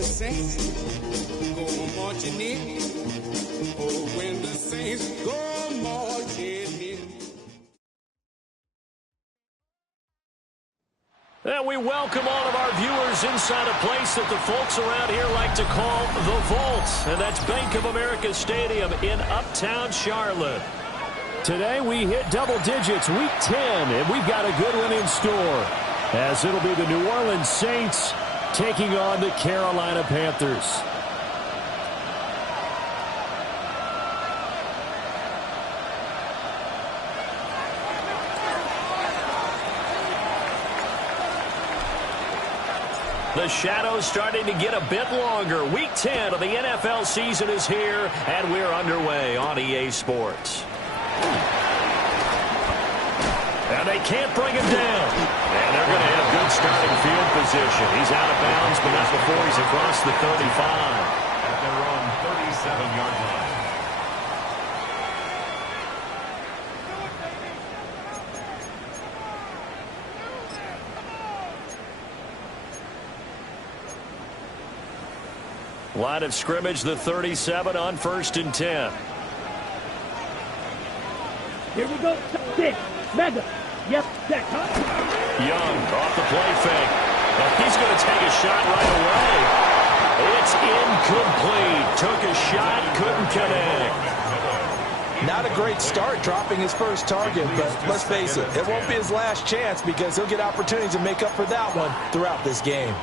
the saints go marching in. Oh, when the saints go marching in. And we welcome all of our viewers inside a place that the folks around here like to call the Vault. And that's Bank of America Stadium in uptown Charlotte. Today we hit double digits, week 10, and we've got a good one in store. As it'll be the New Orleans Saints taking on the Carolina Panthers. The shadow's starting to get a bit longer. Week 10 of the NFL season is here, and we're underway on EA Sports. And they can't bring him down. And they're going to have good starting field position. He's out of bounds, but not before he's across the 35. At their own 37-yard line. Line of scrimmage, the 37 on 1st and 10. Here we go. Six. Mega. Yep. Check. Young off the play fake. And he's going to take a shot right away. It's incomplete. Took a shot, couldn't connect. Not a great start dropping his first target, but let's face it, it won't be his last chance because he'll get opportunities to make up for that one throughout this game.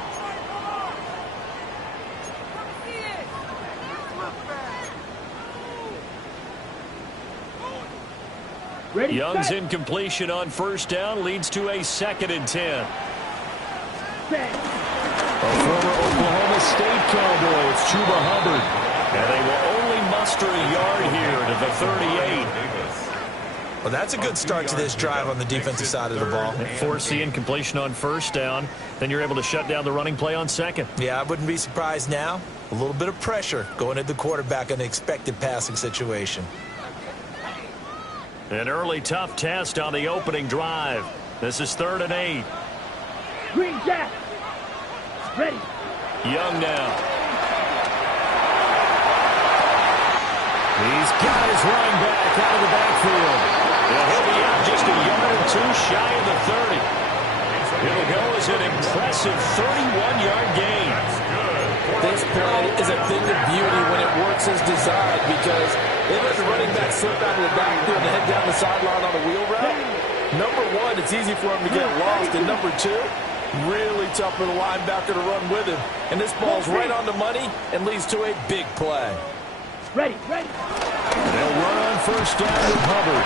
Ready, Young's set. incompletion on 1st down leads to a 2nd and 10. Set. A former Oklahoma State Cowboy, it's Chuba Hubbard. And they will only muster a yard here to the 38. Well, that's a good start to this drive on the defensive side of the ball. Force the incompletion on 1st down. Then you're able to shut down the running play on 2nd. Yeah, I wouldn't be surprised now. A little bit of pressure going at the quarterback in an expected passing situation. An early tough test on the opening drive. This is 3rd and 8. Green Jack. Ready. Young now. He's got his running back out of the backfield. And he'll be out just a yard or two shy of the 30. It'll go as an impressive 31-yard gain. This play is a thing of beauty when it works as designed because they let the running back slip out of the backfield and head down the sideline on a wheel route. Number one, it's easy for him to get lost. And number two, really tough for the linebacker to run with him. And this ball's right on the money and leads to a big play. Ready, ready. They'll run on 1st down with Hubbard.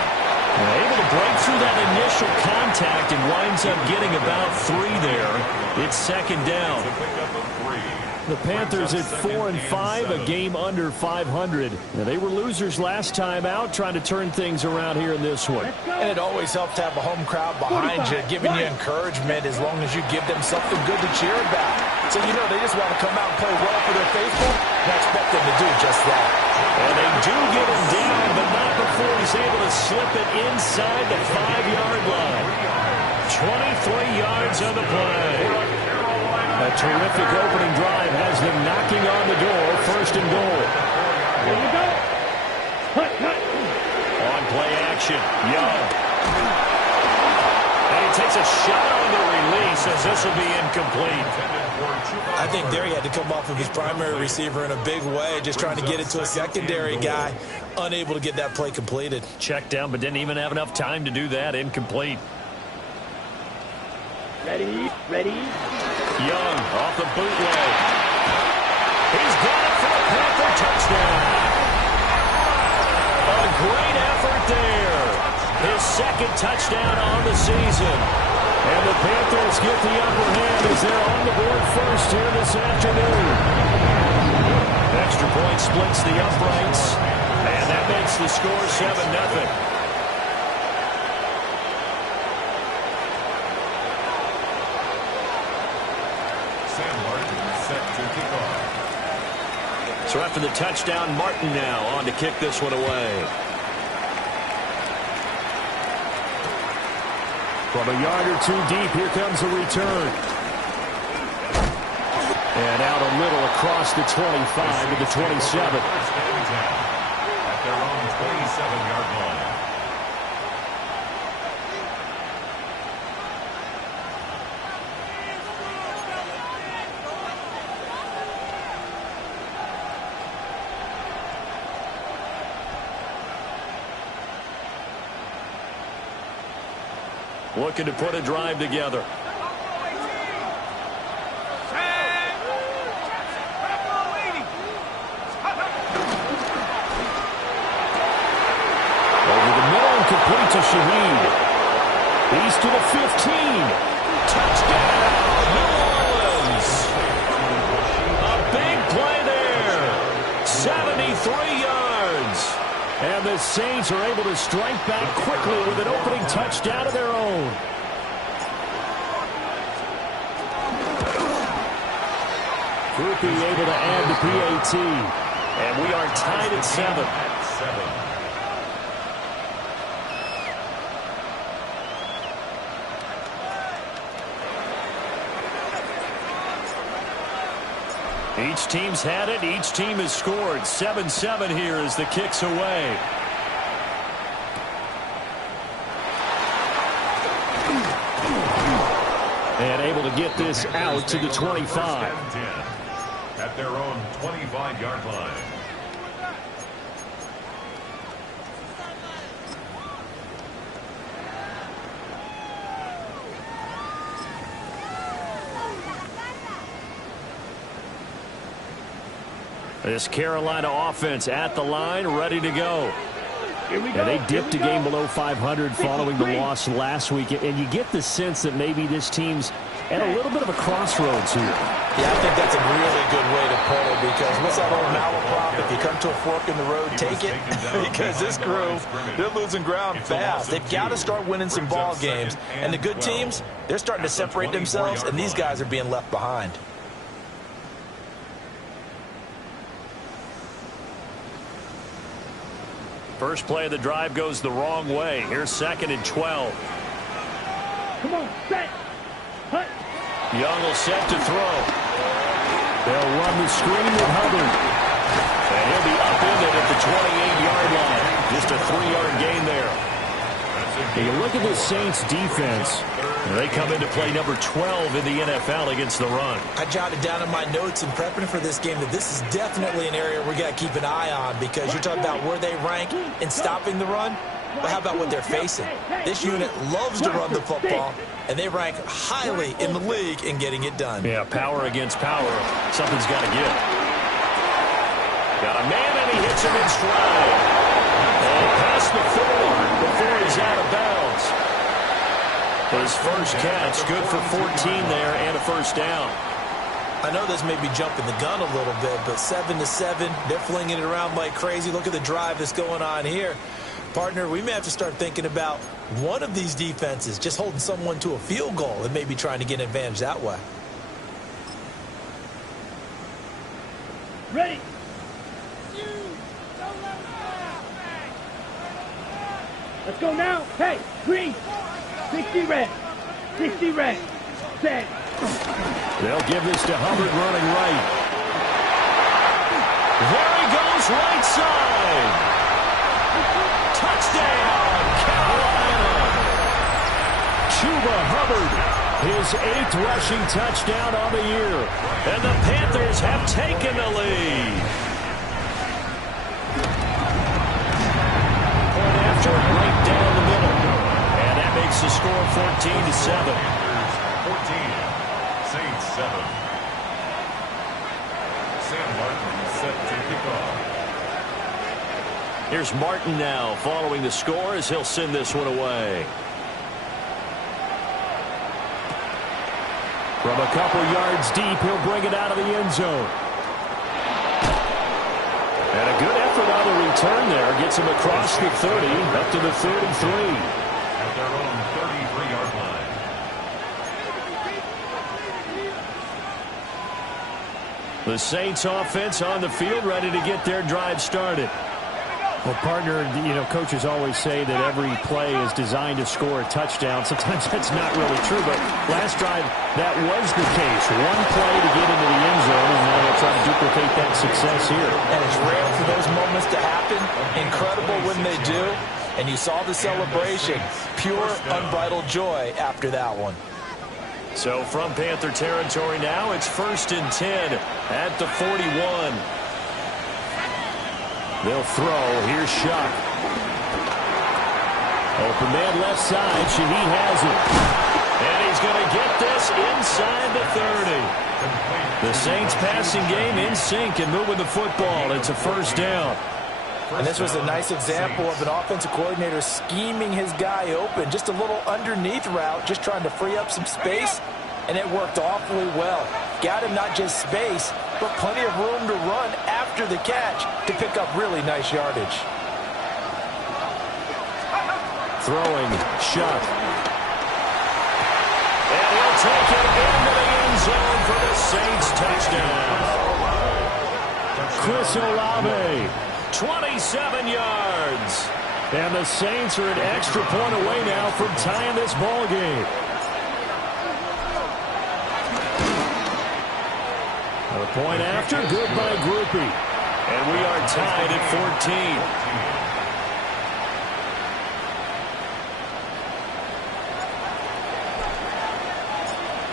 Able to break through that initial contact and winds up getting about 3 there. It's 2nd down. The Panthers at 4-5, a game under 500. Now, they were losers last time out, trying to turn things around here in this one. And it always helps to have a home crowd behind you, giving you encouragement as long as you give them something good to cheer about. So, you know, they just want to come out and play well for their faithful, and I expect them to do just that. And they do get him down, but not before he's able to slip it inside the 5-yard line. 23 yards on the play. A terrific opening drive has them knocking on the door, 1st and goal. Here we go. Cut, cut. On play action, Young. And he takes a shot on the release as this will be incomplete. I think there he had to come off of his primary receiver in a big way, just trying to get it to a secondary guy, unable to get that play completed. Checked down, but didn't even have enough time to do that. Incomplete. Ready, ready. Young off the bootleg. He's got it for a Panther touchdown. A great effort there. His 2nd touchdown on the season. And the Panthers get the upper hand as they're on the board first here this afternoon. Extra point splits the uprights. And that makes the score 7-0. So after the touchdown, Martin now on to kick this one away. From a yard or two deep, here comes a return. And out a little across the 25 to the 27. First and 10 at their own 27-yard line. Looking to put a drive together. Complete to Shaheed. He's to the 15. Touchdown, New Orleans. A big play there. 73 yards. And the Saints are able to strike back quickly with an opening touchdown of their own. Groupie able to add the PAT. And we are tied at 7. Each team's had it. Each team has scored. 7-7 here as the kick's away. And able to get this out to the 25. At their own 25-yard line. This Carolina offense at the line, ready to go. Here we go. And they dipped a game below 500 following the loss last week. And you get the sense that maybe this team's at a little bit of a crossroads here. Yeah, I think that's a really good way to put it, because what's that old malaprop? If you come to a fork in the road, take it. Because this crew, they're losing ground fast. They've got to start winning some ball games. And the good teams, they're starting to separate themselves, and these guys are being left behind. First play of the drive goes the wrong way. Here's 2nd and 12. Come on, set. Hut. Young will set to throw. They'll run the screen with Hubbard. And he'll be upended at the 28-yard line. Just a 3-yard gain there. And you look at the Saints defense. They come into play number 12 in the NFL against the run. I jotted down in my notes in prepping for this game that this is definitely an area we got to keep an eye on, because you're talking about where they rank in stopping the run. But how about what they're facing? This unit loves to run the football, and they rank highly in the league in getting it done. Yeah, power against power. Something's got to give. Got a man, and he hits him in stride. And past the 4 before he's out of bounds. His first catch, good for 14 there and a first down. I know this may be jumping the gun a little bit, but 7-7, they're flinging it around like crazy. Look at the drive that's going on here. Partner, we may have to start thinking about one of these defenses just holding someone to a field goal and maybe trying to get an advantage that way. Ready. Let's go now. Hey, green. 60 red. 60 red. Set. They'll give this to Hubbard running right. There he goes, right side. Touchdown, Carolina. Chuba Hubbard, his 8th rushing touchdown on the year. And the Panthers have taken the lead. Point after, right down the middle. And that makes the score 14-7. 14, Saints 7. Sam Martin set to kick off. Here's Martin now following the score as he'll send this one away. From a couple yards deep, he'll bring it out of the end zone. And a good effort on the return there. Gets him across the 30, up to the 33. At their own 33-yard line. The Saints offense on the field, ready to get their drive started. Well, partner, you know, coaches always say that every play is designed to score a touchdown. Sometimes that's not really true, but last drive, that was the case. One play to get into the end zone, and now they'll try to duplicate that success here. And it's rare for those moments to happen. Incredible when they do. And you saw the celebration. Pure, unbridled joy after that one. So from Panther territory now, it's 1st and 10 at the 41. They'll throw. Here's Shuck. Open man left side. Shaheed has it. And he's going to get this inside the 30. The Saints passing game in sync and moving the football. It's a 1st down. And this was a nice example of an offensive coordinator scheming his guy open. Just a little underneath route, just trying to free up some space. And it worked awfully well. Got him not just space, but plenty of room to run after the catch to pick up really nice yardage. Throwing, Shuck. And he'll take it into the end zone for the Saints touchdown. Chris Olave, 27 yards. And the Saints are an extra point away now from tying this ball game. A point after, good by Groupie. And we are tied at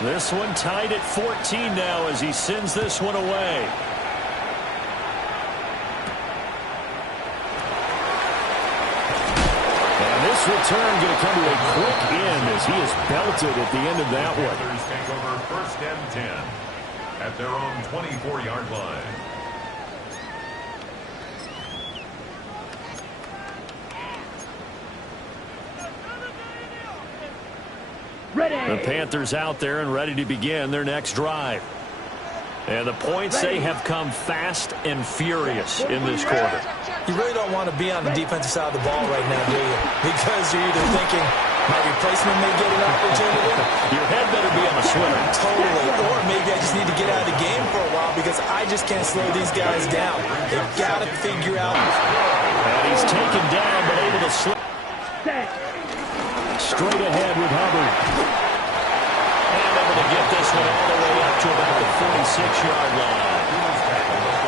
14. This one tied at 14 now as he sends this one away. And this return going to come to a quick end as he is belted at the end of that one. Panthers take over 1st and 10 at their own 24-yard line. The Panthers out there and ready to begin their next drive. And the points, they have come fast and furious in this quarter. You really don't want to be on the defensive side of the ball right now, do you? Because you're either thinking, my replacement may get an opportunity. Your head better be on a swivel. Totally. Or maybe I just need to get out of the game for a while because I just can't slow these guys down. They've got to figure out. And he's taken down but able to slip. Straight ahead with Hubbard. And able to get this one all the way up to about the 46-yard line.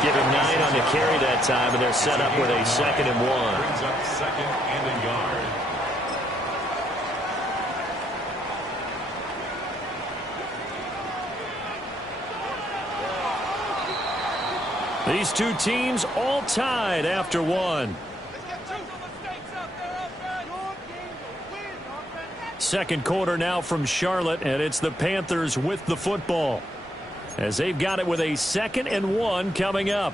Give him 9 on the carry that time, and they're set up with a 2nd and 1. Brings up 2nd and a yard. These two teams all tied after one. Second quarter now from Charlotte, and it's the Panthers with the football as they've got it with a 2nd and 1 coming up.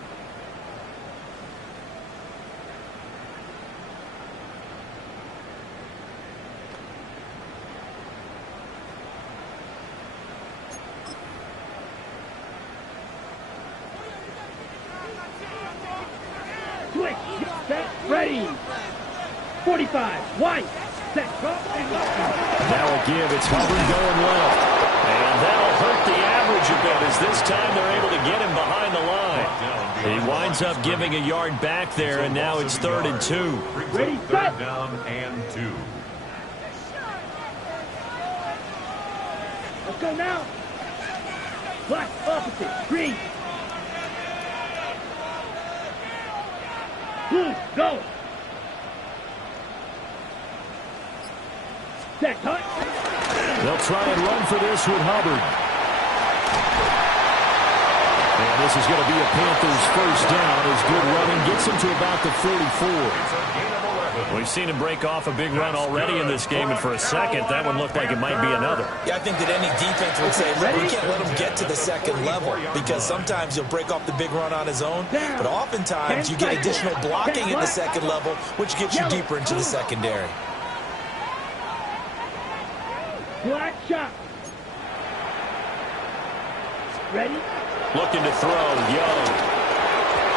Switch, set, ready. 45, wide. Set, drop, and go. Now a give. It's Hubbard going left. And that'll hurt the average a bit as this time they're able to get him behind the line. He winds up giving a yard back there, and now it's 3rd and 2. Ready, 3rd set. down and 2. Let's go now. Black, opposite, green. Blue, go. Set, touch. They'll try and run for this with Hubbard. And this is going to be a Panthers 1st down as good running gets him to about the 44. We've seen him break off a big run already in this game, and for a second, that one looked like it might be another. Yeah, I think that any defense would say, look, we can't let him get to the 2nd level because sometimes he'll break off the big run on his own, but oftentimes you get additional blocking at the 2nd level, which gets you deeper into the secondary. Black shot. Ready? Looking to throw, Young.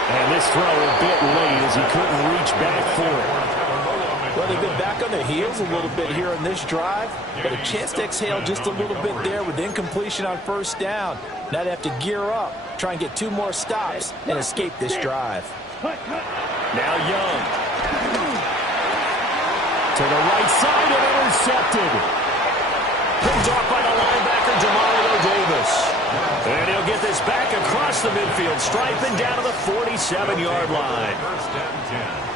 And this throw a bit late as he couldn't reach back for it. Well, they've been back on their heels a little bit here on this drive, but a chance to exhale just a little bit there with incompletion on 1st down. Now they have to gear up, try and get 2 more stops, and escape this drive. Now Young. To the right side and intercepted. Picked off by the linebacker, Demario Davis. And he'll get this back across the midfield stripe and down to the 47-yard line.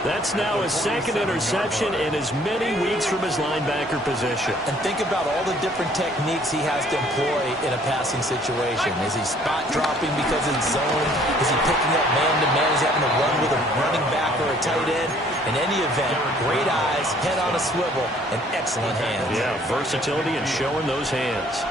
That's now his second interception in as many weeks from his linebacker position. And think about all the different techniques he has to employ in a passing situation. Is he spot dropping because it's zone? Is he picking up man-to-man? Is he having to run with a running back or a tight end? In any event, great eyes, head on a swivel, and excellent hands. Yeah, versatility and showing those hands.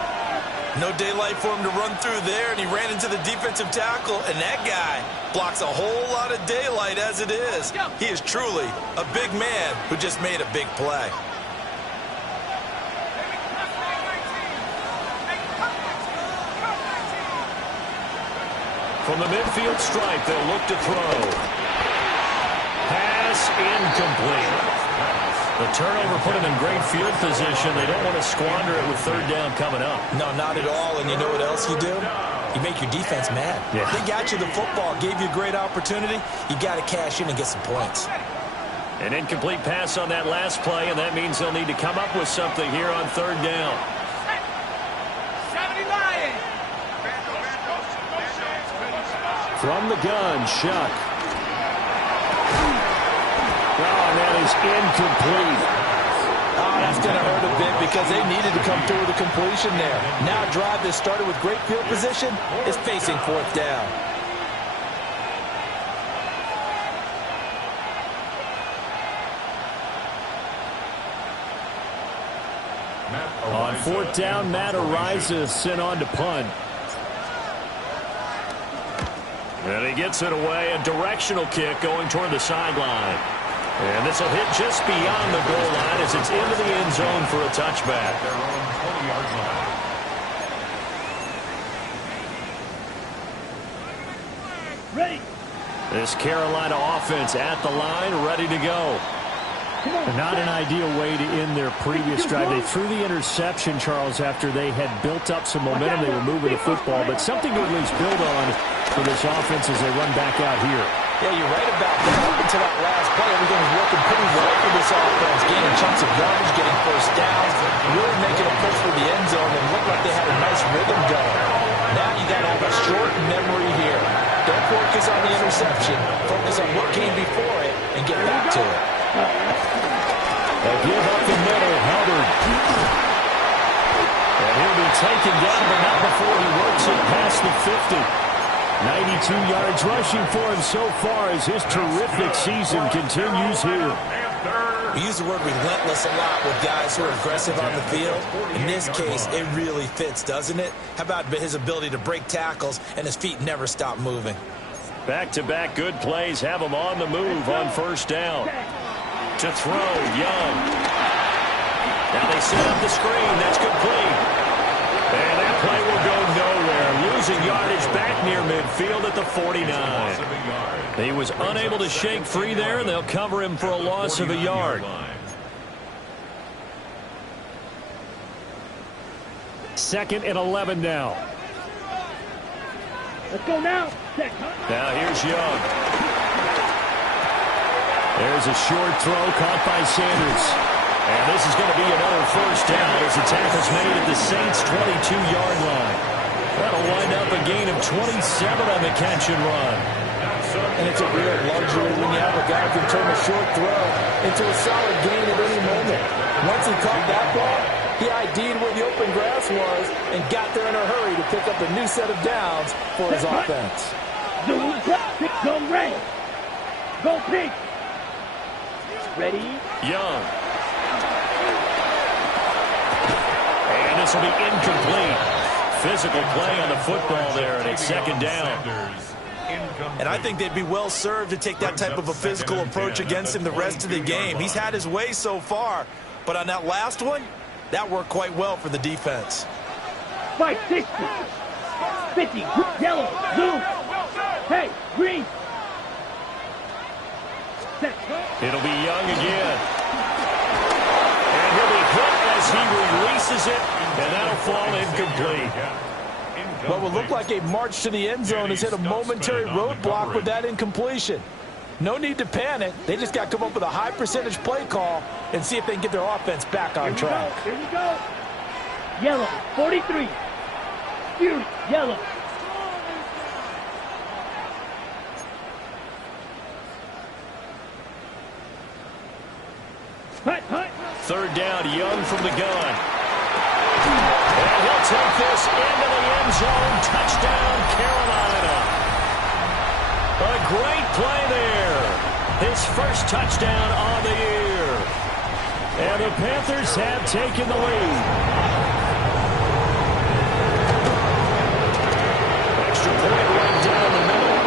No daylight for him to run through there, and he ran into the defensive tackle, and that guy blocks a whole lot of daylight as it is. He is truly a big man who just made a big play. From the midfield stripe, they'll look to throw. Pass incomplete. The turnover put him in great field position. They don't want to squander it with third down coming up. No, not at all. And you know what else you do? You make your defense mad. Yeah. They got you the football, gave you a great opportunity. You got to cash in and get some points. An incomplete pass on that last play, and that means they'll need to come up with something here on third down. From the gun, Shuck. Oh, and that is incomplete. Oh, that's going to hurt a bit because they needed to come through with a completion there. Now a drive that started with great field position is facing fourth down. On fourth down, Matt Ariza sent on to punt. And he gets it away. A directional kick going toward the sideline. And this will hit just beyond the goal line as it's into the end zone for a touchback. Their own 20-yard line. Ready. This Carolina offense at the line, ready to go. Not an ideal way to end their previous drive. They threw the interception, Charles, after they had built up some momentum. They were moving the football, but something to at least build on for this offense as they run back out here. Yeah, you're right about that. Up until that last play, everything was working pretty well for this offense. Gaining chunks of yardage, getting first downs, really making a push for the end zone, and looked like they had a nice rhythm going. Now you got to have a short memory here. Don't focus on the interception. Focus on what came before it and get back to it. They give up the middle, Hubbard. And he'll be taken down, but not before he works it past the 50. 92 yards rushing for him so far as his terrific season continues here. We use the word relentless a lot with guys who are aggressive on the field. In this case, it really fits, doesn't it? How about his ability to break tackles and his feet never stop moving? Back-to-back good plays have him on the move on first down. To throw, Young. Now they set up the screen. That's complete. And that play will go nowhere. Losing yardage back near midfield at the 49. He was unable to shake free there, and they'll cover him for a loss of a yard. Second and 11 now. Let's go now. Now here's Young. There's a short throw caught by Sanders. And this is going to be another first down as the tackle's made at the Saints' 22-yard line. That'll wind up a gain of 27 on the catch and run. And it's a real luxury when you have a guy who can turn a short throw into a solid gain at any moment. Once he caught that ball, he ID'd where the open grass was and got there in a hurry to pick up a new set of downs for his offense. Go red. Go pink. Ready? Young. And this will be incomplete. Physical play on the football there, and it's second down. And I think they'd be well served to take that type of a physical approach against him the rest of the game. He's had his way so far, but on that last one, that worked quite well for the defense. 560. 50. Yellow. Blue. Hey, green. It'll be Young again. And he'll be hit as he releases it, and that'll fall incomplete. What will look like a march to the end zone has hit a momentary roadblock with that incompletion. No need to panic. They just got to come up with a high percentage play call and see if they can get their offense back on track. Here we go. Yellow, 43. Fury, yellow. Hut, hut. Third down, Young from the gun. And he'll take this into the end zone. Touchdown, Carolina. A great play there. His first touchdown on the year. And the Panthers have taken the lead. Extra point right down the middle.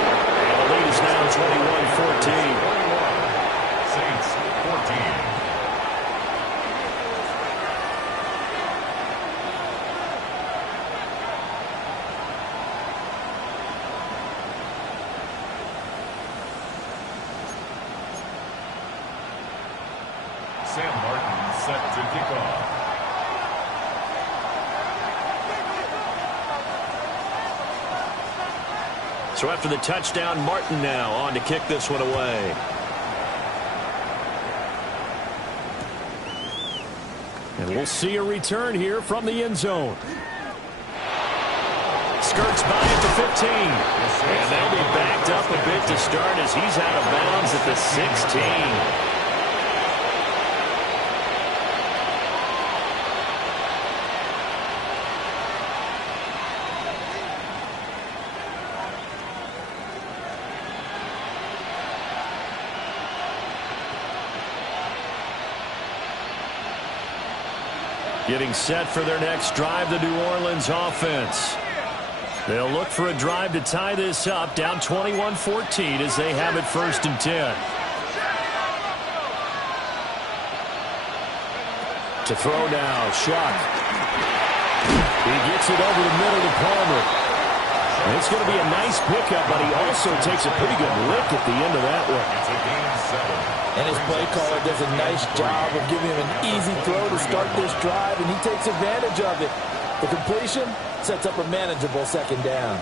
And the lead is now 21-14. Saints 14. Sam Martin set to kick off. So after the touchdown, Martin now on to kick this one away. And we'll see a return here from the end zone. Skirts by at the 15. And they'll be backed up a bit to start as he's out of bounds at the 16. Getting set for their next drive, the New Orleans offense. They'll look for a drive to tie this up, down 21-14 as they have it 1st and 10. To throw now, Shuck. He gets it over the middle to Palmer. And it's going to be a nice pickup, but he also takes a pretty good lick at the end of that one. It's a gain of 7. And his play caller does a nice job of giving him an easy throw to start this drive, and he takes advantage of it. The completion sets up a manageable 2nd down.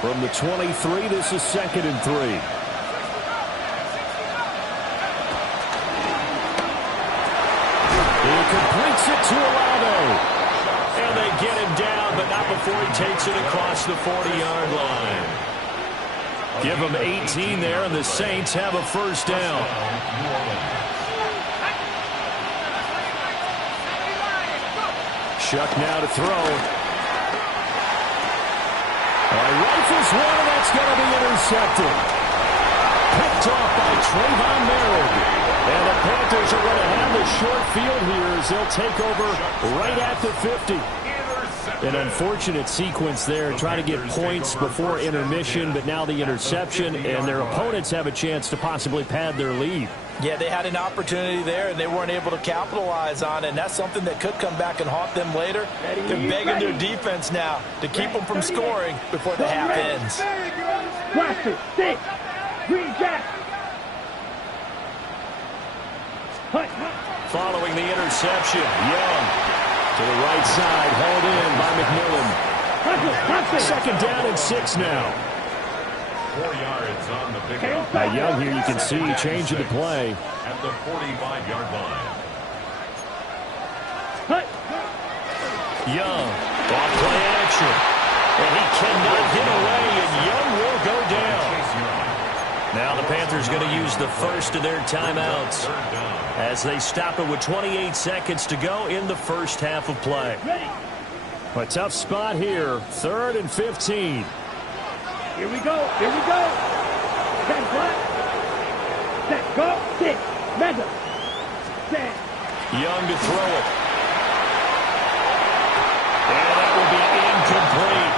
From the 23, this is 2nd and 3. He completes it to Olave. And they get him down, but not before he takes it across the 40-yard line. Give them 18 there, and the Saints have a 1st down. Shuck now to throw. Rifles one, and that's going to be intercepted. Picked off by Trayvon Merritt. And the Panthers are going to have the short field here as they'll take over right at the 50. An unfortunate sequence there, trying to get points before intermission, but now the interception, and their opponents have a chance to possibly pad their lead. Yeah, they had an opportunity there, and they weren't able to capitalize on it, and that's something that could come back and haunt them later. They're begging their defense now to keep them from scoring before the half ends. Blaster, 6. Green Jack. Following the interception, Young to the right side, hauled in by McMillan. 2nd down and 6 now. 4 yards on the pickup. By Young here, you can see changing the play. At the 45-yard line. Young, off play action. And he cannot get away, and Young will go down. Now the Panthers going to use the first of their timeouts as they stop it with 28 seconds to go in the first half of play. A tough spot here, 3rd and 15. Here we go. Here we go. Set black. Set go. 6. Mega. Set. Young to throw it. And that will be incomplete.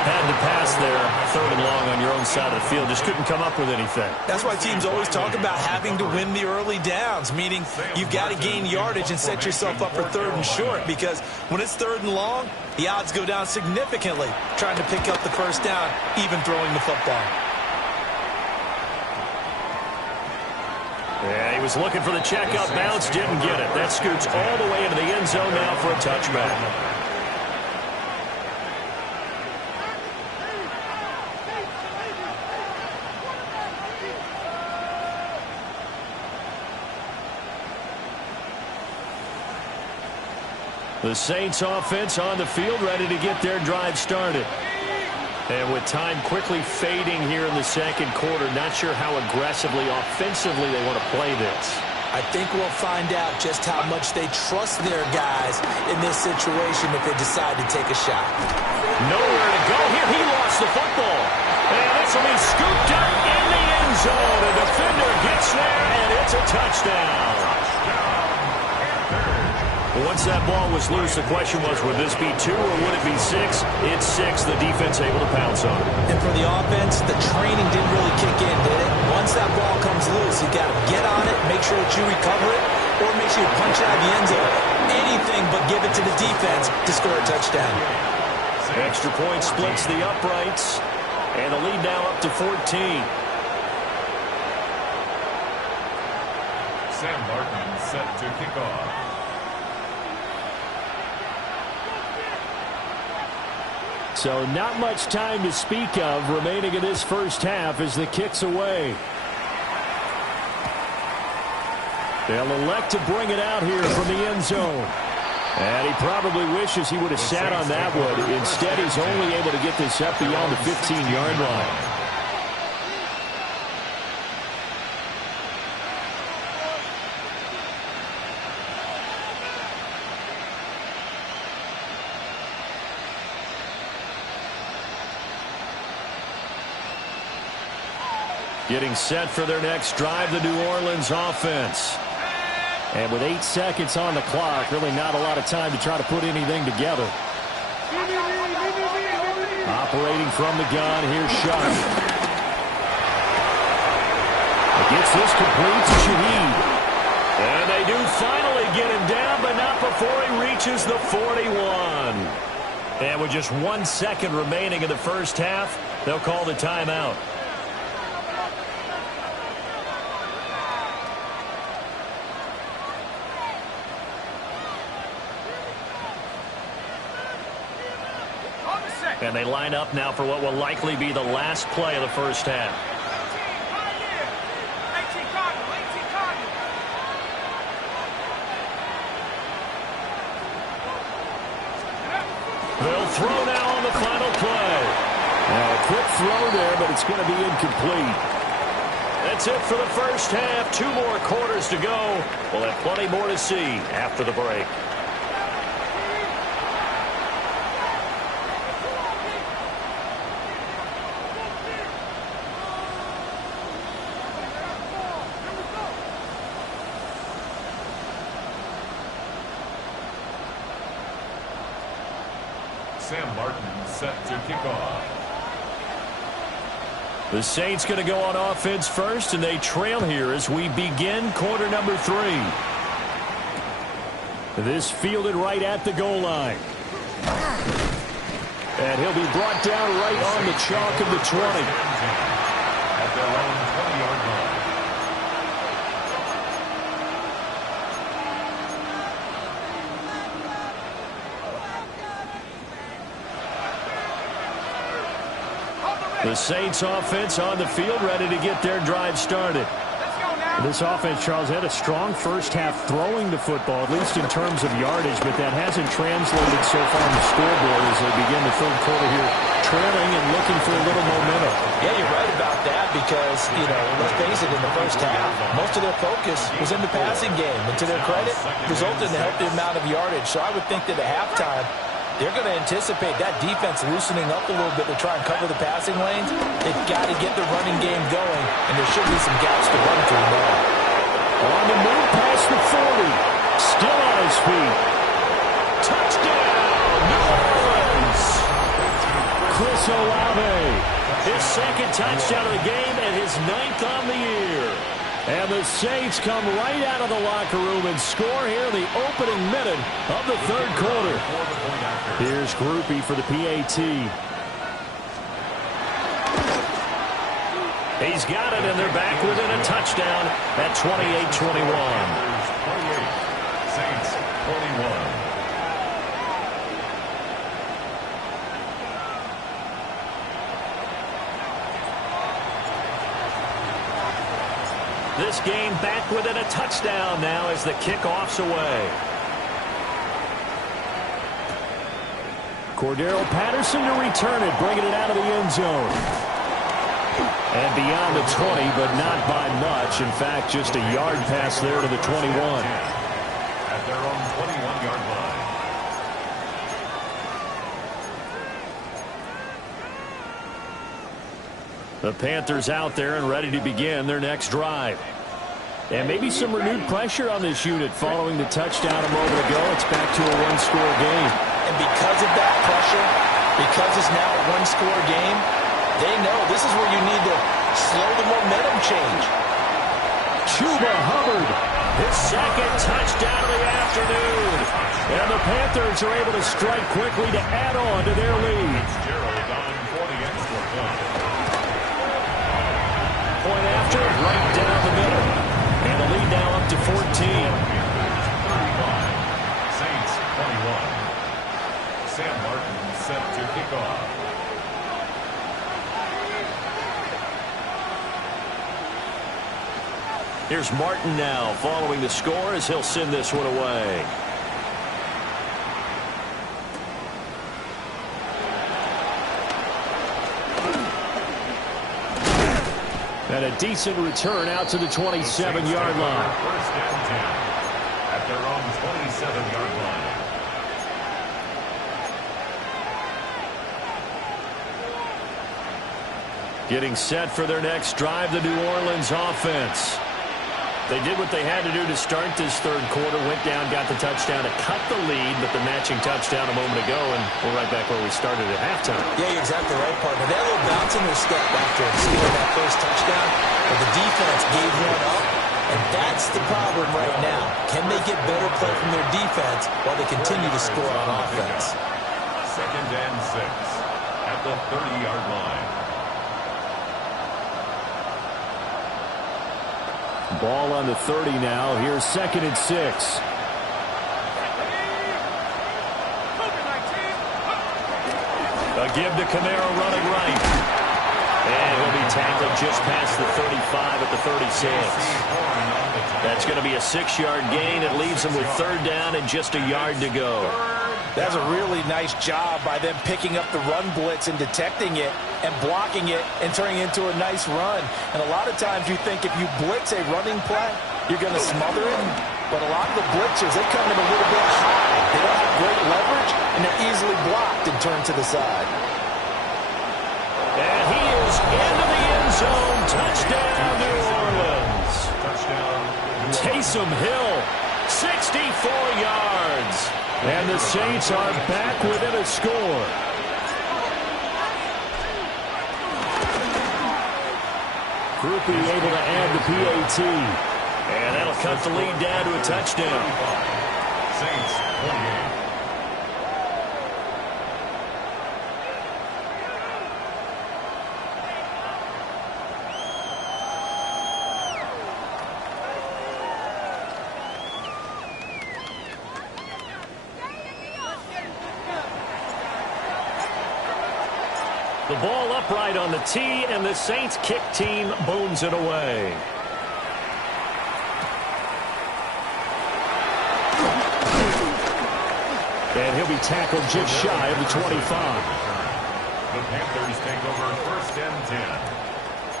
Had to pass there. 3rd and long on your own side of the field. Just couldn't come up with anything. That's why teams always talk about having to win the early downs, meaning you've got to gain yardage and set yourself up for 3rd and short, because when it's 3rd and long, the odds go down significantly trying to pick up the 1st down, even throwing the football. Yeah, he was looking for the checkup bounce, didn't get it. That scoots all the way into the end zone now for a touchback. The Saints offense on the field, ready to get their drive started. And with time quickly fading here in the second quarter, not sure how aggressively, offensively they want to play this. I think we'll find out just how much they trust their guys in this situation if they decide to take a shot. Nowhere to go here. He lost the football. And this will be scooped up in the end zone. A defender gets there, and it's a touchdown. Once that ball was loose, the question was, would this be 2 or would it be 6? It's 6. The defense able to pounce on it. And for the offense, the training didn't really kick in, did it? Once that ball comes loose, you got to get on it, make sure that you recover it, or make sure you punch it out of the end zone. Anything but give it to the defense to score a touchdown. Extra point splits the uprights, and the lead now up to 14. Sam Martin set to kick off. So not much time to speak of remaining in this first half as the kick's away. They'll elect to bring it out here from the end zone. And he probably wishes he would have sat on that one. Instead, he's only able to get this up beyond the 15-yard line. Getting set for their next drive, the New Orleans offense. And with 8 seconds on the clock, really not a lot of time to try to put anything together. Operating from the gun, here's Sharp. Gets this complete to Shaheed. And they do finally get him down, but not before he reaches the 41. And with just 1 second remaining in the first half, they'll call the timeout. And they line up now for what will likely be the last play of the first half. They'll throw now on the final play. Now a quick throw there, but it's going to be incomplete. That's it for the first half. 2 more quarters to go. We'll have plenty more to see after the break. Sam Martin set to kick off. The Saints going to go on offense first, and they trail here as we begin quarter number 3. This fielded right at the goal line. And he'll be brought down right on the chalk of the 20. At their own 20-yard line. The Saints offense on the field, ready to get their drive started. This offense, Charles, had a strong first half throwing the football, at least in terms of yardage, but that hasn't translated so far on the scoreboard as they begin the third quarter here, trailing and looking for a little momentum. Yeah, you're right about that because, let's face it, in the first half, most of their focus was in the passing game. And to their credit, resulted in a healthy amount of yardage. So I would think that at halftime, they're going to anticipate that defense loosening up a little bit to try and cover the passing lanes. They've got to get the running game going, and there should be some gaps to run through now. On the move past the 40. Still on his feet. Touchdown, New Orleans! Chris Olave, his second touchdown of the game and his 9th on the year. And the Saints come right out of the locker room and score here in the opening minute of the third quarter. Here's Groupie for the PAT. He's got it, and they're back within a touchdown at 28-21. 28, Saints 21. This game back within a touchdown now as the kickoff's away. Cordero Patterson to return it, bringing it out of the end zone. And beyond the 20, but not by much. In fact, just a yard pass there to the 21. At their own 21-yard line. The Panthers out there and ready to begin their next drive. And maybe some renewed pressure on this unit following the touchdown a moment ago. It's back to a one-score game. And because of that pressure, because it's now a one-score game, they know this is where you need to slow the momentum change. Chuba Hubbard, his second touchdown of the afternoon. And the Panthers are able to strike quickly to add on to their lead. Gerald on for the extra point. Point after, right down the middle. And the lead now up to 14. 35. Saints 21. Sam Martin set to kick off. Here's Martin now following the score as he'll send this one away. And a decent return out to the 27-yard line. First and 10 at their own 27-yard line. Getting set for their next drive, the New Orleans offense. They did what they had to do to start this third quarter, went down, got the touchdown to cut the lead, but the matching touchdown a moment ago, and we're right back where we started at halftime. Yeah, you're exactly right, partner. They had a little bounce in their step after scoring that first touchdown, but the defense gave one up, and that's the problem right now. Can they get better play from their defense while they continue to score on offense? Second and 6 at the 30-yard line. Ball on the 30 now. Here's second and 6. A give to Kamara running right. And he'll be tackled just past the 35 at the 36. That's going to be a 6-yard gain. It leaves him with third down and just a yard to go. That's a really nice job by them picking up the run blitz and detecting it and blocking it and turning it into a nice run. And a lot of times you think if you blitz a running play, you're going to smother it. But a lot of the blitzers, they come in a little bit high. They don't have great leverage, and they're easily blocked and turned to the side. And he is into the end zone. Touchdown, New Orleans. Taysom Hill, 64 yards. And the Saints are back within a score. Groupie able to add the PAT. And that'll cut the lead down to a touchdown. Saints 28. The ball upright on the tee, and the Saints kick team bones it away. And he'll be tackled just shy of the 25. The Panthers take over first and 10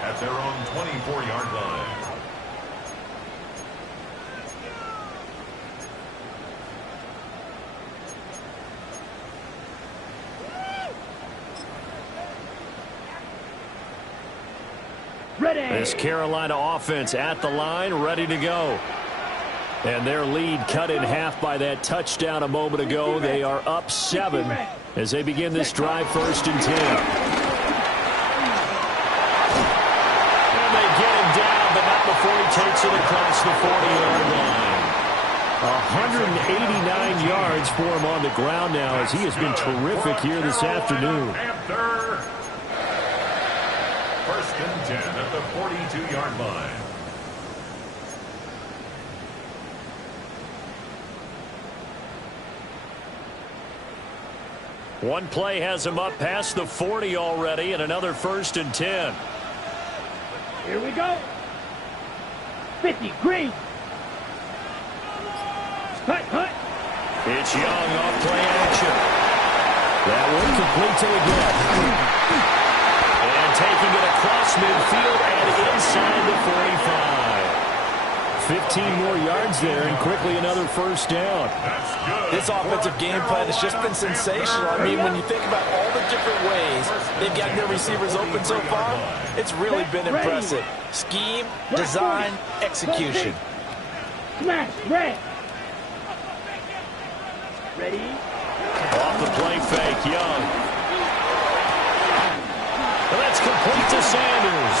at their own 24-yard line. This Carolina offense at the line, ready to go. And their lead cut in half by that touchdown a moment ago. They are up 7 as they begin this drive first and 10. And they get him down, but not before he takes it across the 40-yard line. 189 yards for him on the ground now as he has been terrific here this afternoon. First and 10 at the 42-yard line. One play has him up past the 40 already, and another first and 10. Here we go. 50, green. Hut, hut. It's Young off play action. That one complete to Leggett. And taking it across midfield and inside the 45. 15 more yards there and quickly another first down. This offensive game plan has just been sensational. I mean, when you think about all the different ways they've gotten their receivers open so far, it's really been impressive. Scheme, design, execution. Smash, red. Ready? Off the play fake, Young. And that's complete to Sanders.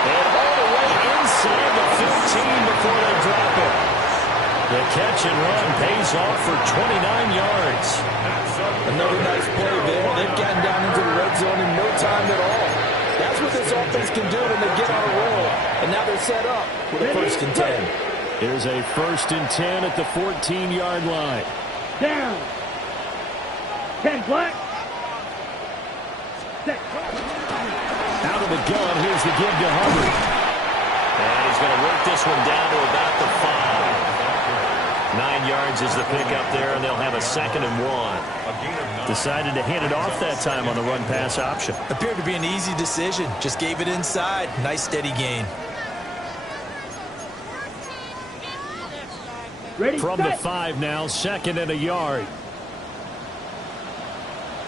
And all the way inside the 15 before they drop it. The catch and run pays off for 29 yards. Another nice play there. They've gotten down into the red zone in no time at all. That's what this offense can do when they get on a roll. And now they're set up with a 1st and 10. Here's a 1st and 10 at the 14-yard line. Down. 10 black. Set. Out of the gun, here's the give to Hubbard. And he's going to work this one down to about the 5. 9 yards is the pickup there, and they'll have a 2nd and 1. Decided to hand it off that time on the run-pass option. Appeared to be an easy decision. Just gave it inside. Nice steady gain. Ready, From set. the 5 now, 2nd and a yard.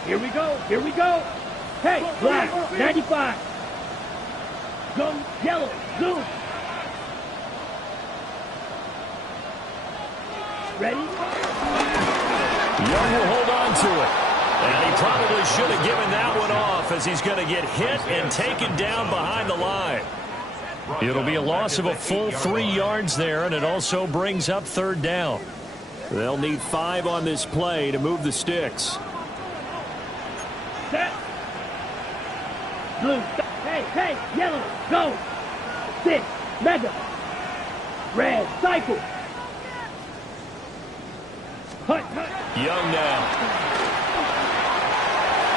Here we go. Here we go. Hey, black, 95. Go, yellow, zoom. Ready? Young will hold on to it. And he probably should have given that one off as he's going to get hit and taken down behind the line. It'll be a loss of a full 3 yards there, and it also brings up 3rd down. They'll need 5 on this play to move the sticks. Set. Blue. Hey, hey, yellow, go. 6, mega. Red, cycle. Hut, hut. Young now.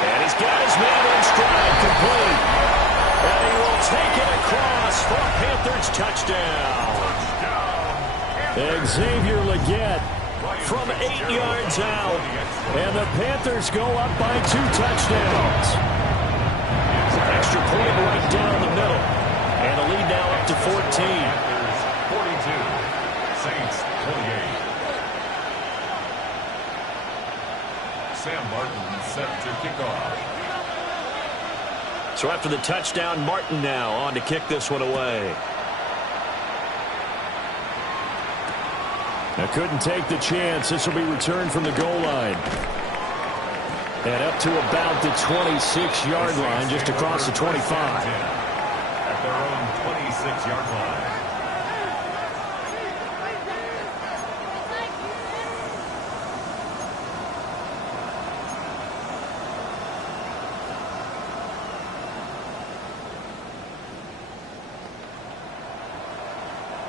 And he's got his man in stride, complete. And he will take it across for a Panthers touchdown. Xavier Leggett from 8 yards out. And the Panthers go up by 2 touchdowns. Extra point right down the middle. And the lead now up to 14. Panthers 42, Saints 28. Sam Martin set to kick off. So after the touchdown, Martin now on to kick this one away. Now couldn't take the chance. This will be returned from the goal line. And up to about the 26-yard line, just across the 25. At their own 26-yard line.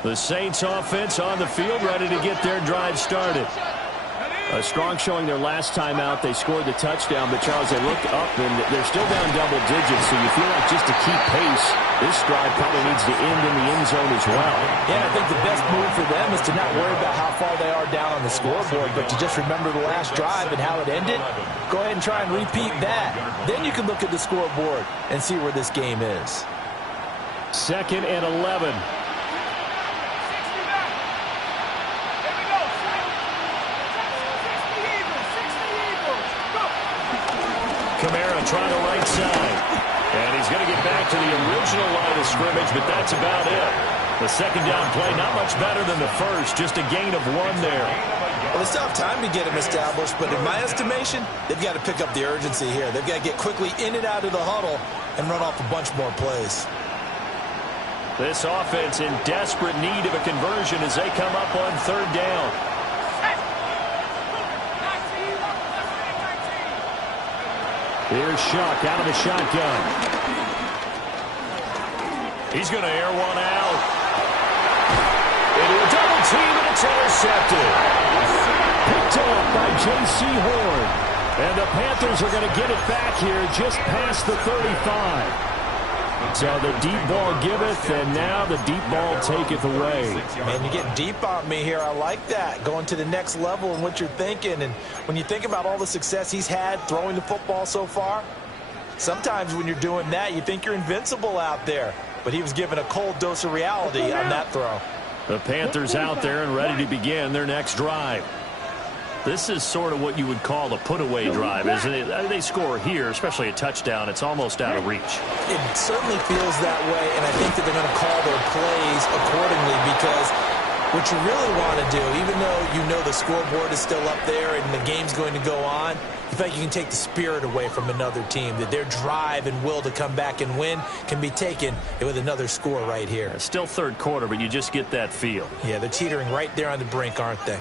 The Saints offense on the field, ready to get their drive started. A strong showing their last time out. They scored the touchdown, but Charles, they look up and they're still down double digits, so you feel like just to keep pace, this drive probably needs to end in the end zone as well. Yeah, I think the best move for them is to not worry about how far they are down on the scoreboard, but to just remember the last drive and how it ended. Go ahead and try and repeat that. Then you can look at the scoreboard and see where this game is. 2nd and 11. Kamara trying the right side. And he's going to get back to the original line of scrimmage, but that's about it. The 2nd down play, not much better than the first, just a gain of 1 there. Well, they still have time to get him established, but in my estimation, they've got to pick up the urgency here. They've got to get quickly in and out of the huddle and run off a bunch more plays. This offense in desperate need of a conversion as they come up on 3rd down. Here's Shuck out of the shotgun. He's going to air one out. Into a double team, and it's intercepted. Picked up by J.C. Horn. And the Panthers are going to get it back here just past the 35. So the deep ball giveth, and now the deep ball taketh away. Man, you're getting deep on me here. I like that. Going to the next level in what you're thinking. And when you think about all the success he's had throwing the football so far, sometimes when you're doing that, you think you're invincible out there. But he was given a cold dose of reality on that throw. The Panthers out there and ready to begin their next drive. This is sort of what you would call a put-away drive, isn't it? They score here, especially a touchdown. It's almost out of reach. It certainly feels that way, and I think that they're going to call their plays accordingly because what you really want to do, even though you know the scoreboard is still up there and the game's going to go on, you think you can take the spirit away from another team, that their drive and will to come back and win can be taken with another score right here. It's still third quarter, but you just get that feel. Yeah, they're teetering right there on the brink, aren't they?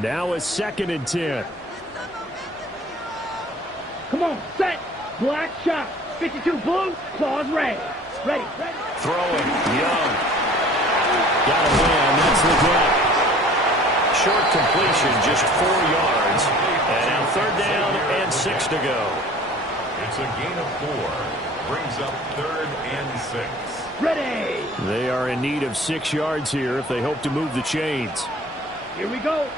Now it's 2nd and 10. Come on, set. Black shot. 52 blue, claws red. Ready. Throwing. Young. Got a man. That's the gap. Short completion, just 4 yards. And now 3rd down and 6 to go. It's a gain of 4. Brings up 3rd and 6. Ready. They are in need of 6 yards here if they hope to move the chains. Here we go.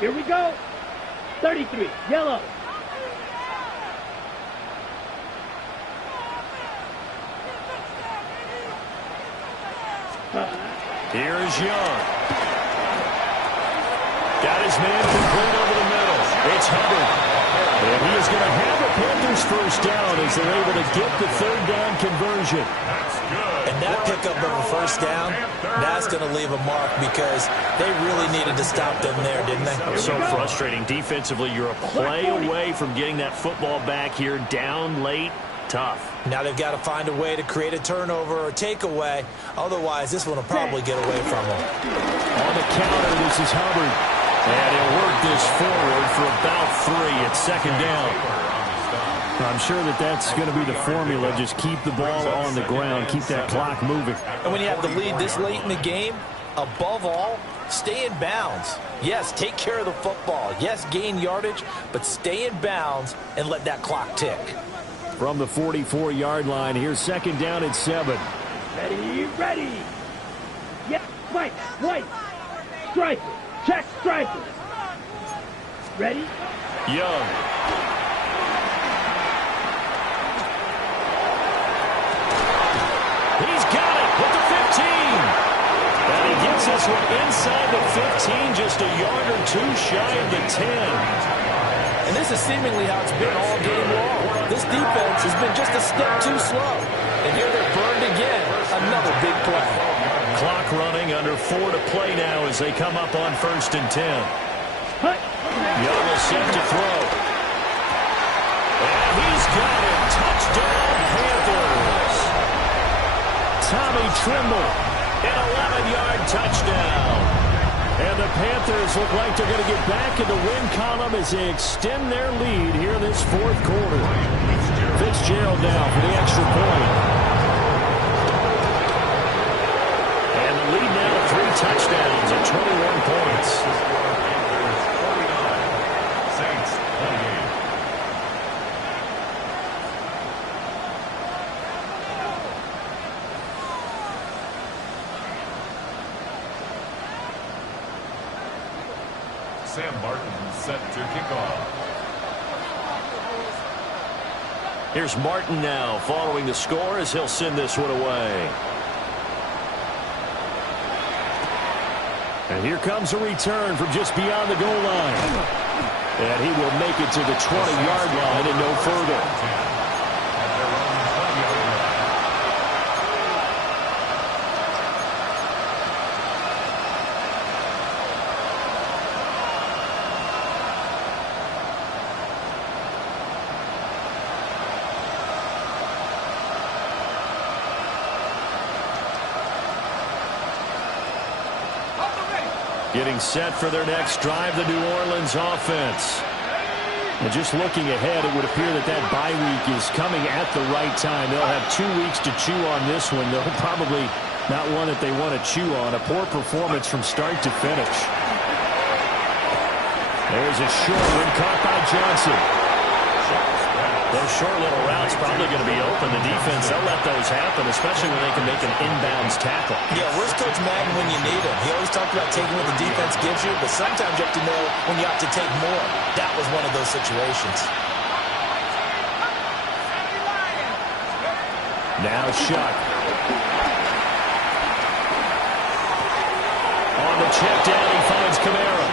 33, yellow. Here is Young. Got his man complete over the middle. It's Hubbard. And he is going to have a Panthers first down as they're able to get the 3rd down conversion. And that pickup of a first down, that's going to leave a mark because they really needed to stop them there, didn't they? So frustrating. Defensively, you're a play away from getting that football back here, down late. Tough. Now they've got to find a way to create a turnover or takeaway. Otherwise, this one will probably get away from them. On the counter, this is Hubbard. And he'll work this forward for about 3. It's 2nd down. I'm sure that's going to be the formula. Just keep the ball on the ground. Keep that clock moving. And when you have the lead this late in the game, above all, stay in bounds. Yes, take care of the football. Yes, gain yardage, but stay in bounds and let that clock tick. From the 44-yard line, here's 2nd down and 7. Ready. Yeah, white. Striker. Check striker. Ready. Young. He's got it with the 15. And he gets this one inside the 15, just a yard or 2 shy of the 10. And this is seemingly how it's been all game long. This defense has been just a step too slow. And here they're burned again. Another big play. Clock running, under 4 to play now as they come up on 1st and 10. Young is set to throw. And he's got it. Touchdown, Panthers. Tommy Trimble, an 11-yard touchdown. And the Panthers look like they're going to get back in the win column as they extend their lead here in this 4th quarter. Fitzgerald now for the extra point. And the lead now to 3 touchdowns and 21 points. Saints 28. Sam Martin set to kick off. Here's Martin now following the score as he'll send this one away. And here comes a return from just beyond the goal line. And he will make it to the 20-yard line and no further. Getting set for their next drive, the New Orleans offense. And just looking ahead, it would appear that bye week is coming at the right time. They'll have 2 weeks to chew on this one, though probably not one that they want to chew on. A poor performance from start to finish. There's a short one caught by Johnson. Those short little routes probably going to be open. The defense, they'll let those happen, especially when they can make an inbounds tackle. Yeah, where's Coach Madden when you need him? He always talked about taking what the defense gives you, but sometimes you have to know when you have to take more. That was one of those situations. Now Shuck. On the check down, he finds Kamara.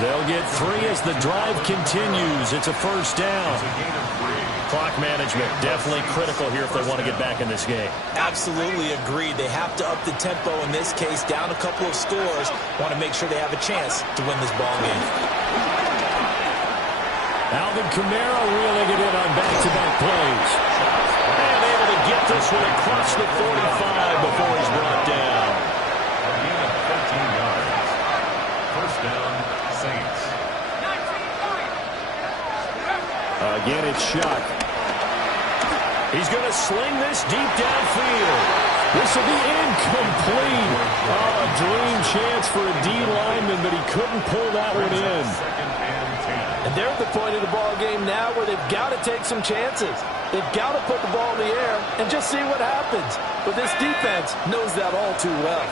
They'll get 3 as the drive continues. It's a first down. Clock management definitely critical here if they want to get back in this game. Absolutely agreed. They have to up the tempo in this case, down a couple of scores. Want to make sure they have a chance to win this ball game. Alvin Kamara reeling it in on back-to-back plays. And able to get this one across the 45 before he's brought down. A gain of 15 yards. First down, Saints. Again, it's Shuck. He's going to sling this deep downfield. This will be incomplete. Oh, a dream chance for a D lineman, but he couldn't pull that one in. And they're at the point of the ball game now where they've got to take some chances. They've got to put the ball in the air and just see what happens. But this defense knows that all too well.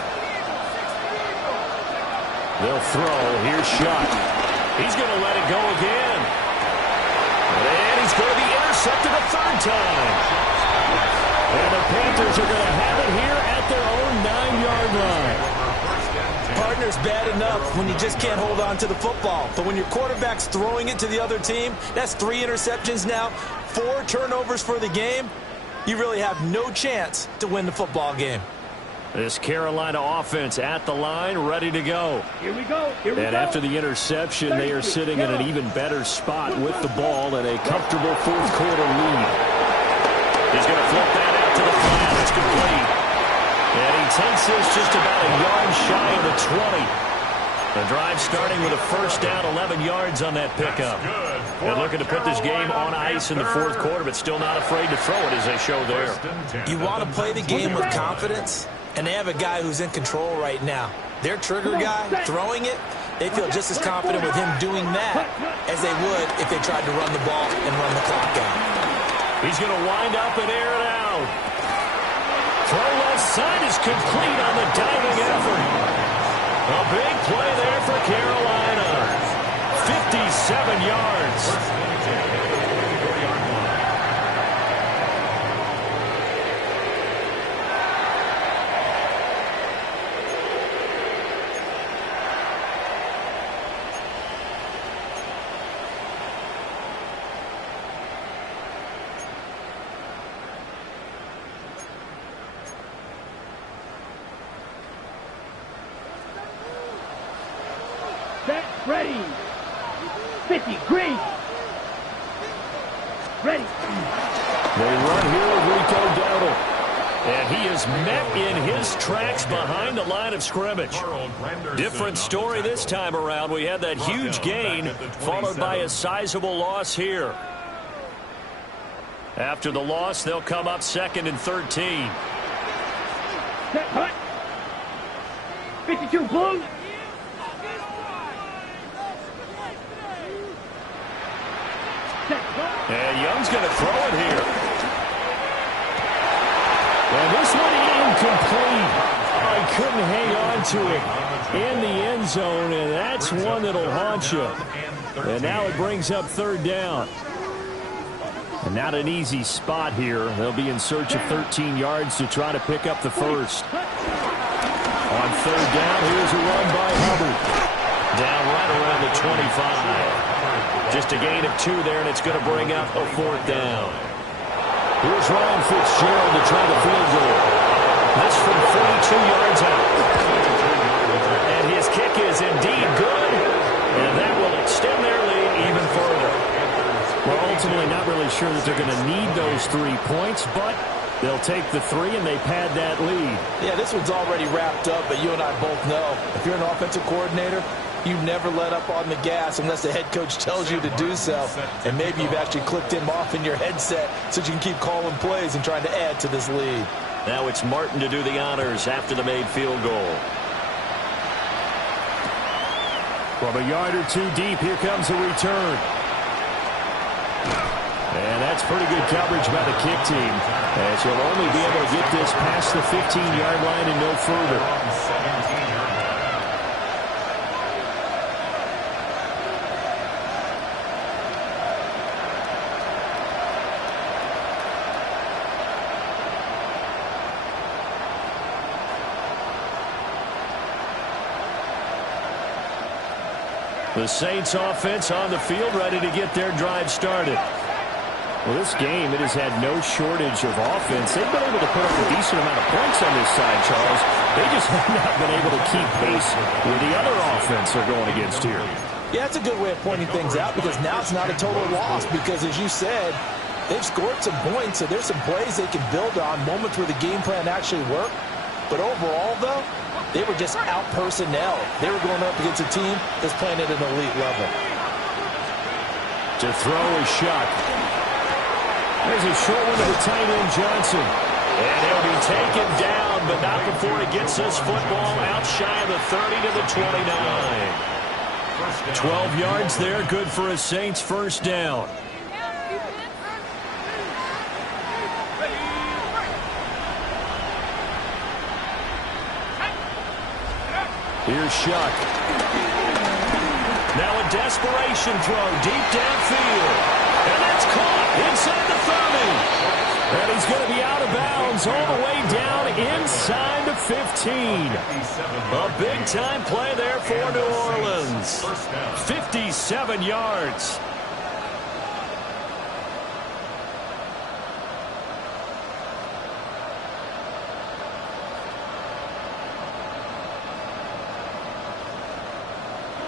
They'll throw. Here's Shuck. He's going to let it go again. And he's going to be intercepted a third time. And the Panthers are going to have it here at their own 9-yard line. Partner's bad enough when you just can't hold on to the football. But when your quarterback's throwing it to the other team, that's 3 interceptions now, 4 turnovers for the game. You really have no chance to win the football game. This Carolina offense at the line, ready to go. Here we go. And after the interception, they are sitting in an even better spot with the ball and a comfortable fourth-quarter lead. He's going to flip that out to the flat. It's complete. And he takes this just about a yard shy of the 20. The drive starting with a first down, 11 yards on that pickup. And looking to put this game on ice in the fourth quarter, but still not afraid to throw it as they show there. You want to play the game with confidence, and they have a guy who's in control right now. Their trigger guy throwing it, they feel just as confident with him doing that as they would if they tried to run the ball and run the clock out. He's going to wind up and air it out. Throw left side is complete on the diving effort. A big play there for Carolina. 57 yards. Set, ready. 50, green. Ready. They run here with Rico Dowdle. And he is met in his tracks behind the line of scrimmage. Different story this time around. We had that huge gain followed by a sizable loss here. After the loss, they'll come up 2nd and 13. Set, hut. 52, blue. And Young's going to throw it here. And this one incomplete. Oh, he couldn't hang on to it in the end zone, and that's one that'll haunt you. And now it brings up 3rd down. And not an easy spot here. They'll be in search of 13 yards to try to pick up the first. On 3rd down, here's a run by Hubbard. Down right around the 25. Just a gain of 2 there, and it's going to bring up a 4th down. Here's Ryan Fitzgerald to try the field goal. This from 42 yards out. And his kick is indeed good, and that will extend their lead even further. We're ultimately not really sure that they're going to need those 3 points, but they'll take the 3, and they pad that lead. Yeah, this one's already wrapped up, but you and I both know if you're an offensive coordinator, you never let up on the gas unless the head coach tells you to do so. And maybe you've actually clicked him off in your headset so you can keep calling plays and trying to add to this lead. Now it's Martin to do the honors after the made field goal. From a yard or 2 deep, here comes a return. And That's pretty good coverage by the kick team, as he'll only be able to get this past the 15-yard line and no further. The Saints offense on the field, ready to get their drive started. Well, this game, it has had no shortage of offense. They've been able to put up a decent amount of points on this side, Charles. They just have not been able to keep pace with the other offense they're going against here. Yeah, that's a good way of pointing things out, because now it's not a total loss, because as you said, they've scored some points, so there's some plays they can build on, moments where the game plan actually worked. But overall, though, they were just out personnel. They were going up against a team that's playing at an elite level. To throw is Shuck. There's a short one to the tight end, Johnson. And he'll be taken down, but not before he gets this football out shy of the 30 to the 29. 12 yards there, good for a Saints first down. Here's Shuck. Now a desperation throw deep downfield. And that's caught inside the 30. And he's going to be out of bounds all the way down inside the 15. A big-time play there for New Orleans. 57 yards.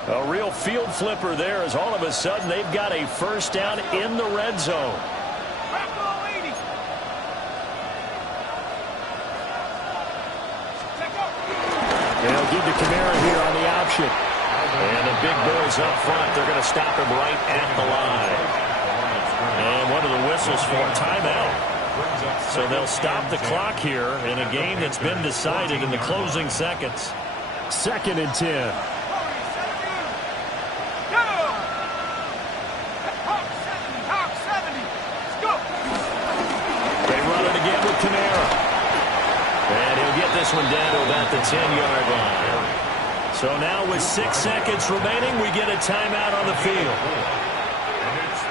A real field flipper there, as all of a sudden they've got a first down in the red zone. They'll give to Kamara here on the option. And the big boys up front, they're going to stop him right at the line. And one of the whistles for a timeout. So they'll stop the clock here in a game that's been decided in the closing seconds. 2nd and 10. This one down to about the 10-yard line. So now with 6 seconds remaining, we get a timeout on the field.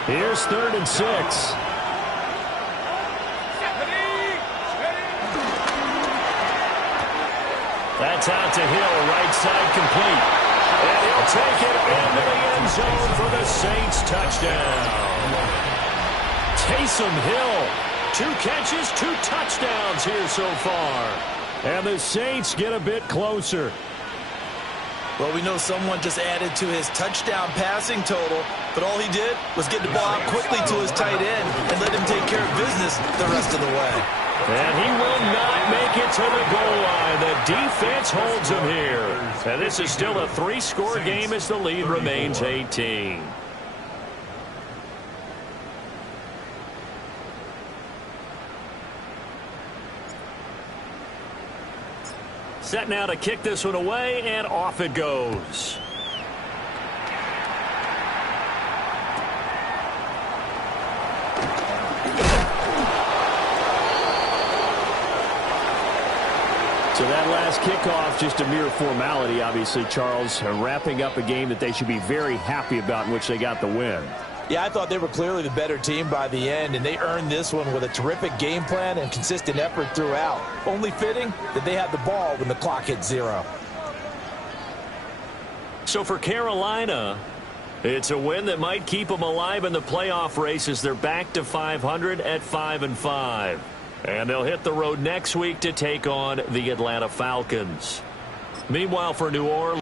Here's 3rd and 6. That's out to Hill, right side complete. And he'll take it into the end zone for the Saints touchdown. Taysom Hill, 2 catches, 2 touchdowns here so far. And the Saints get a bit closer. Well, we know someone just added to his touchdown passing total, but all he did was get the ball out quickly to his tight end and let him take care of business the rest of the way. And he will not make it to the goal line. The defense holds him here. And this is still a 3-score game as the lead remains 18. Set now to kick this one away, and off it goes. So that last kickoff, just a mere formality, obviously, Charles, wrapping up a game that they should be very happy about, in which they got the win. Yeah, I thought they were clearly the better team by the end, and they earned this one with a terrific game plan and consistent effort throughout. Only fitting that they had the ball when the clock hit 0. So for Carolina, it's a win that might keep them alive in the playoff race as they're back to 500 at 5-5. And they'll hit the road next week to take on the Atlanta Falcons. Meanwhile, for New Orleans,